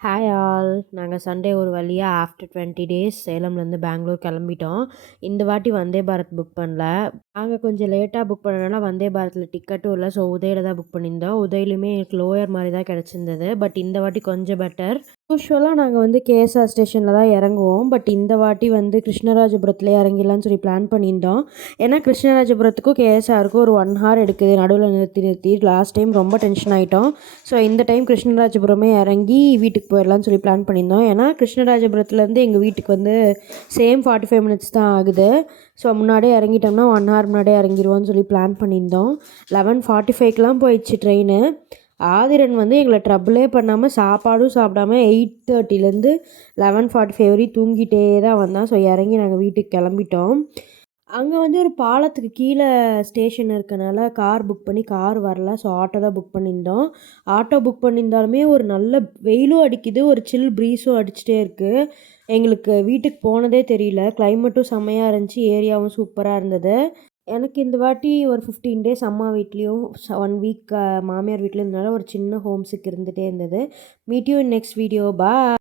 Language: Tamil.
Hi all. நாங்கள் சண்டே ஒரு வழியாக ஆஃப்டர் 20 டேஸ் சேலம்லேருந்து பெங்களூர் கிளம்பிட்டோம். இந்த வாட்டி வந்தே பாரத் புக் பண்ணல. நாங்கள் கொஞ்சம் லேட்டாக புக் பண்ணனால வந்தே பாரத்தில் டிக்கெட்டும் இல்லை. ஸோ உதயில் தான் புக் பண்ணியிருந்தோம். உதயிலுமே எனக்கு லோயர் மாதிரி தான் கிடச்சிருந்தது. பட் இந்த வாட்டி கொஞ்சம் பெட்டர். யூஸ்வலாக நாங்கள் வந்து கேஎஸ்ஆர் ஸ்டேஷனில் தான் இறங்குவோம். பட் இந்த வாட்டி வந்து கிருஷ்ணராஜபுரத்தில் இறங்கிடலான்னு சொல்லி பிளான் பண்ணியிருந்தோம். ஏன்னா கிருஷ்ணராஜபுரத்துக்கும் கேஎஸ்ஆருக்கும் ஒரு 1 ஹவர் எடுக்குது. நடுவில் நிறுத்தி நிறுத்தி லாஸ்ட் டைம் ரொம்ப டென்ஷன் ஆகிட்டோம். ஸோ இந்த டைம் கிருஷ்ணராஜபுரமே இறங்கி வீட்டுக்கு போயிடலான்னு சொல்லி பிளான் பண்ணியிருந்தோம். ஏன்னா கிருஷ்ணராஜபுரத்துலேருந்து எங்கள் வீட்டுக்கு வந்து சேம் 45 மினிட்ஸ் தான் ஆகுது. ஸோ முன்னாடியே இறங்கிட்டோம்னா 1 ஹவர் முன்னாடியே இறங்கிடுவோன்னு சொல்லி பிளான் பண்ணியிருந்தோம். 11:45க்கெலாம் போயிடுச்சு ட்ரெயின். ஆதிரன் வந்து எங்களை ட்ரபிளே பண்ணாமல் சாப்பாடும் சாப்பிடாம 8:30லேருந்து 11:45 வரையும் தூங்கிட்டே தான் வந்தான். ஸோ இறங்கி நாங்கள் வீட்டுக்கு கிளம்பிட்டோம். அங்கே வந்து ஒரு பாலத்துக்கு கீழே ஸ்டேஷன் இருக்கனால கார் புக் பண்ணி கார் வரல. ஸோ ஆட்டோ தான் புக் பண்ணியிருந்தோம். ஆட்டோ புக் பண்ணியிருந்தாலுமே ஒரு நல்ல வெயிலும் அடிக்குது, ஒரு சில் ப்ரீஸும் அடிச்சுட்டே இருக்குது. எங்களுக்கு வீட்டுக்கு போனதே தெரியல. கிளைமேட்டும் செம்மையாக இருந்துச்சு, ஏரியாவும் சூப்பராக இருந்தது. எனக்கு இந்த வாட்டி ஒரு 15 டேஸ் அம்மா வீட்லேயும் 1 வீக் மாமியார் வீட்லேயும் இருந்தனால ஒரு சின்ன ஹோம் சிக் இருந்துகிட்டே இருந்தது. Meet you in next video. Bye.